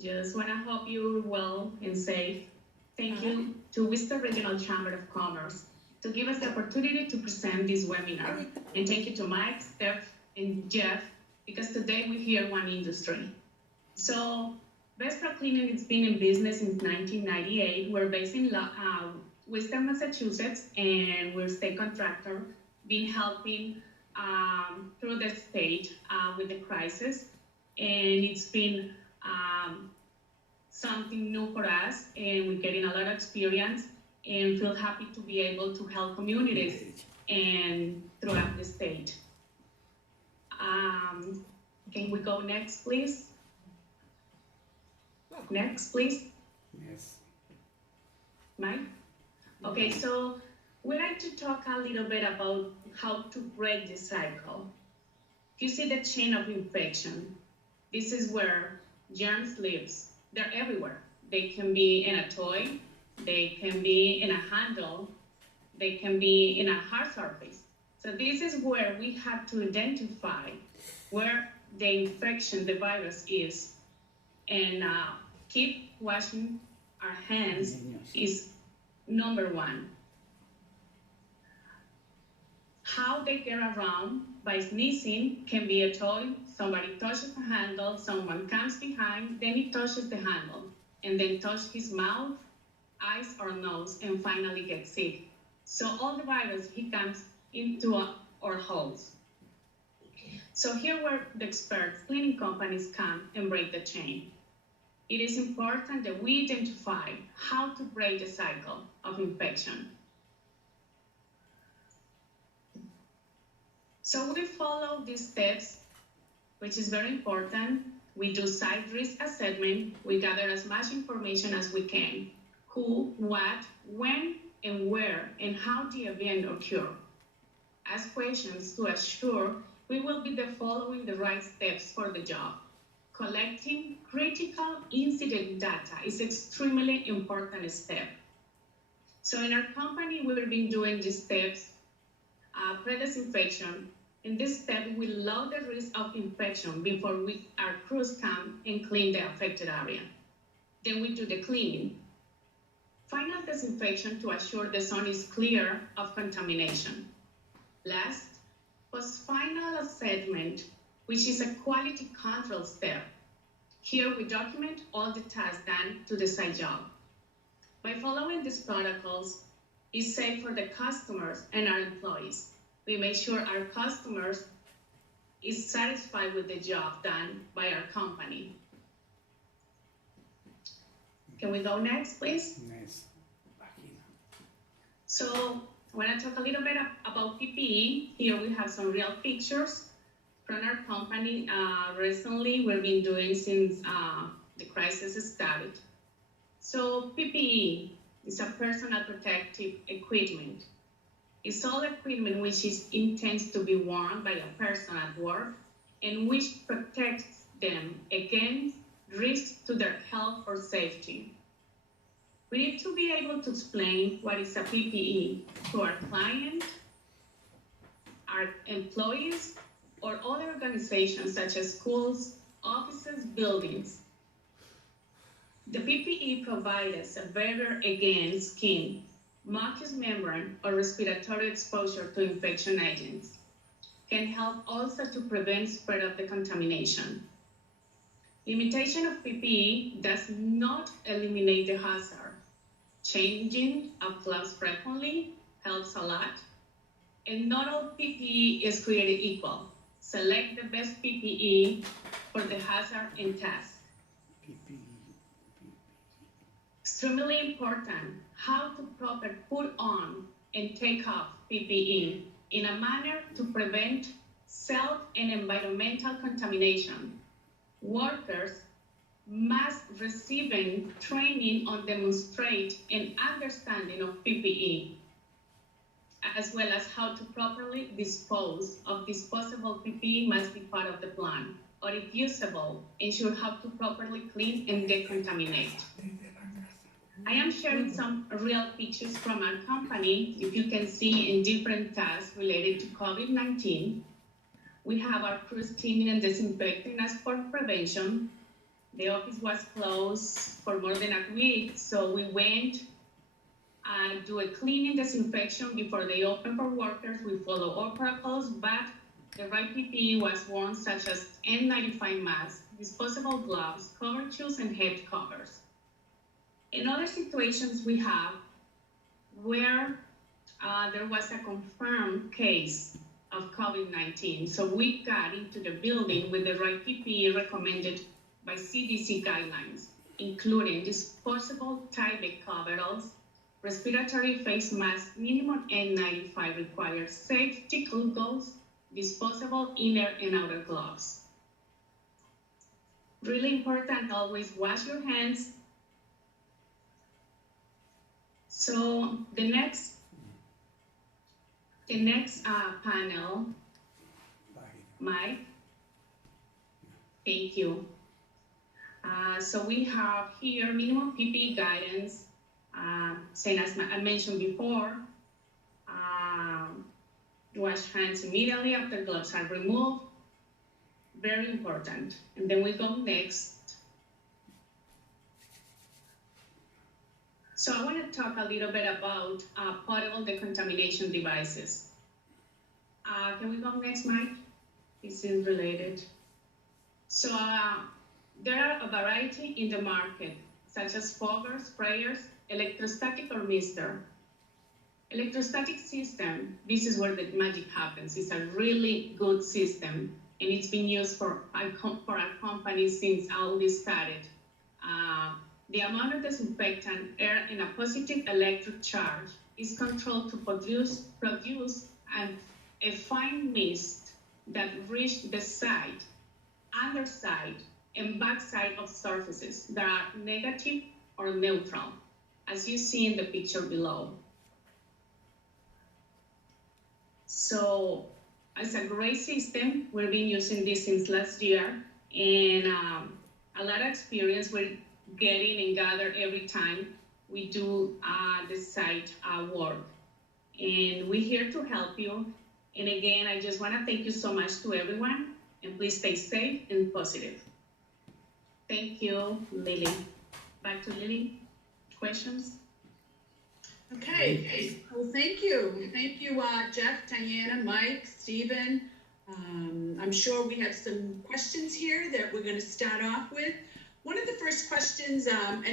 Just want to hope you're well and safe. Thank you to Worcester Regional Chamber of Commerce to give us the opportunity to present this webinar. And thank you to Mike, Steph, and Jeff, because today we hear one industry. So Vespa Cleaning has been in business since 1998. We're based in Worcester, Massachusetts, and we're a state contractor, been helping through the state with the crisis. And it's been something new for us, and we're getting a lot of experience and feel happy to be able to help communities and throughout the state. Can we go next, please? Next, please. Yes. Mike? Okay, so we'd like to talk a little bit about how to break the cycle. You see the chain of infection. This is where germs live. They're everywhere. They can be in a toy, they can be in a handle, they can be in a hard surface. So this is where we have to identify where the infection, the virus is, and keep washing our hands is number one. How they get around by sneezing can be a toy, somebody touches the handle, someone comes behind, then he touches the handle, and then touches his mouth, eyes, or nose, and finally gets sick. So all the virus, he comes into our holes. So here where the experts, cleaning companies come and break the chain. It is important that we identify how to break the cycle of infection. So we follow these steps, which is very important. We do site risk assessment. We gather as much information as we can. Who, what, when, and where, and how the event occurred. Ask questions to assure we will be following the right steps for the job. Collecting critical incident data is extremely important step. So in our company, we've been doing these steps, pre-disinfection. In this step, we lower the risk of infection before our crews come and clean the affected area. Then we do the cleaning. Final disinfection to assure the zone is clear of contamination. Last, post-final assessment, which is a quality control step. Here we document all the tasks done to the site job. By following these protocols, it's safe for the customers and our employees. We make sure our customers is satisfied with the job done by our company. Can we go next, please? Next. So I want to talk a little bit about PPE. Here we have some real pictures from our company. Recently, we've been doing since the crisis started. So PPE is a personal protective equipment. It's all equipment which is intended to be worn by a person at work and which protects them against risks to their health or safety. We need to be able to explain what is a PPE to our client, our employees, or other organizations such as schools, offices, buildings. The PPE provides us a barrier against skin, mucous membrane, or respiratory exposure to infection agents. Can help also to prevent spread of the contamination. Limitation of PPE does not eliminate the hazard. Changing of gloves frequently helps a lot. And not all PPE is created equal. Select the best PPE for the hazard and task. Extremely important, how to properly put on and take off PPE in a manner to prevent self and environmental contamination. Workers must receive training on demonstrate and understanding of PPE, as well as how to properly dispose of disposable PPE must be part of the plan, or if usable, ensure how to properly clean and decontaminate. I am sharing some real pictures from our company. If you can see in different tasks related to COVID-19, we have our crews cleaning and disinfecting as for prevention. The office was closed for more than a week, so we went and do a cleaning disinfection before they open for workers. We follow all protocols, but the right PPE was worn, such as N95 masks, disposable gloves, covered shoes, and head covers. In other situations we have where there was a confirmed case of COVID-19, so we got into the building with the right PPE recommended by CDC guidelines, including disposable Tyvek coveralls, respiratory face mask, minimum N95 required, safety goggles, disposable inner and outer gloves. Really important, always wash your hands. So the next panel, Mike, thank you. So we have here minimum PPE guidance, same as I mentioned before. Wash hands immediately after gloves are removed. Very important. And then we go next. So I want to talk a little bit about portable decontamination devices. Can we go next, Mike? This is related. So there are a variety in the market, such as foggers, sprayers, electrostatic or mister. Electrostatic system, this is where the magic happens. It's a really good system, and it's been used for our company since all this started. The amount of disinfectant air in a positive electric charge is controlled to produce a fine mist that reaches the side, underside, and backside of surfaces that are negative or neutral, as you see in the picture below. So it's a great system. We've been using this since last year, and a lot of experience we're getting and gather every time we do the site work. And we're here to help you. And again, I just want to thank you so much to everyone, and please stay safe and positive. Thank you, Lily. Back to Lily. Questions? Okay, well, thank you. Thank you, Jeff, Diana, Mike, Stephen. I'm sure we have some questions here that we're going to start off with. One of the first questions, and